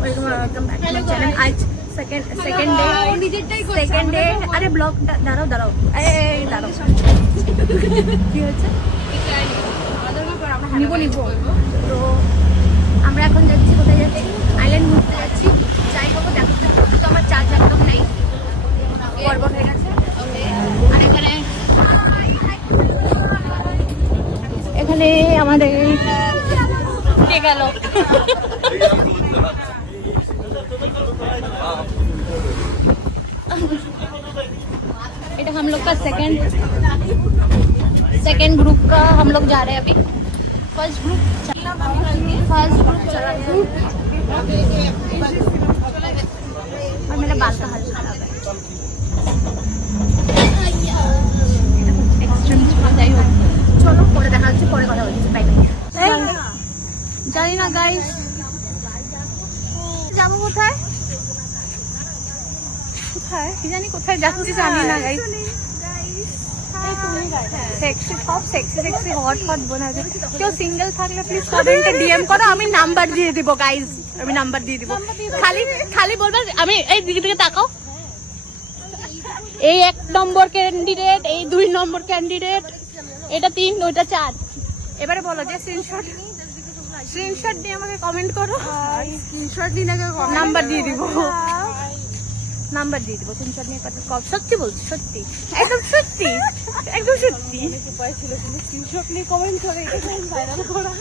Welcome back to my channel. আজ second day. আরে blog দাঁড়াও এই দাঁড়াও, কি হচ্ছে নিবো তো আমরা এখন যাচ্ছি, কোথায় যাচ্ছি? আইল্যান্ড ঘুরতে যাচ্ছি। যাই হোক দেখো, তো আমার চার্জ একদম নেই, বরবর হয়ে গেছে। আর এখানে আমাদের কে গেল? এটা हम लोग का सेकेंड ग्रुप का हम लोग जा रहे हैं अभी। फर्स्ट ग्रुप चला गया और मेरा बाल का हाल खराब है। চলো পরে দেখা হচ্ছে, পরে কথা হচ্ছে। Bye bye. জানি না গাইস যাবো কোথায় কি জানি, কোথায় যাচ্ছি জানি না গাইস। সেক্সি হট বোনা আছে। কেউ সিঙ্গেল থাকলে প্লিজ কমেন্টে ডিএম করো, আমি নাম্বার দিয়ে দিব গাইস, আমি নাম্বার দিয়ে দিব। খালি বলবে আমি এই দিকে দিকে তাকাও, এই 1 নম্বর ক্যান্ডিডেট, এই 2 নম্বর ক্যান্ডিডেট, এটা 3, ওইটা 4। এবারে বলো যে স্ক্রিনশট দিয়ে আমাকে কমেন্ট করো, স্ক্রিনশট দিয়ে নাম্বার দিয়ে দিব, স্ক্রিনশট নিয়ে কথা। সত্যি বলছি, সত্যি, একদম সত্যি। উপায় ছিল কিন্তু স্ক্রিনশট নিয়ে কমেন্ট করে এটা ভাইরাল করা।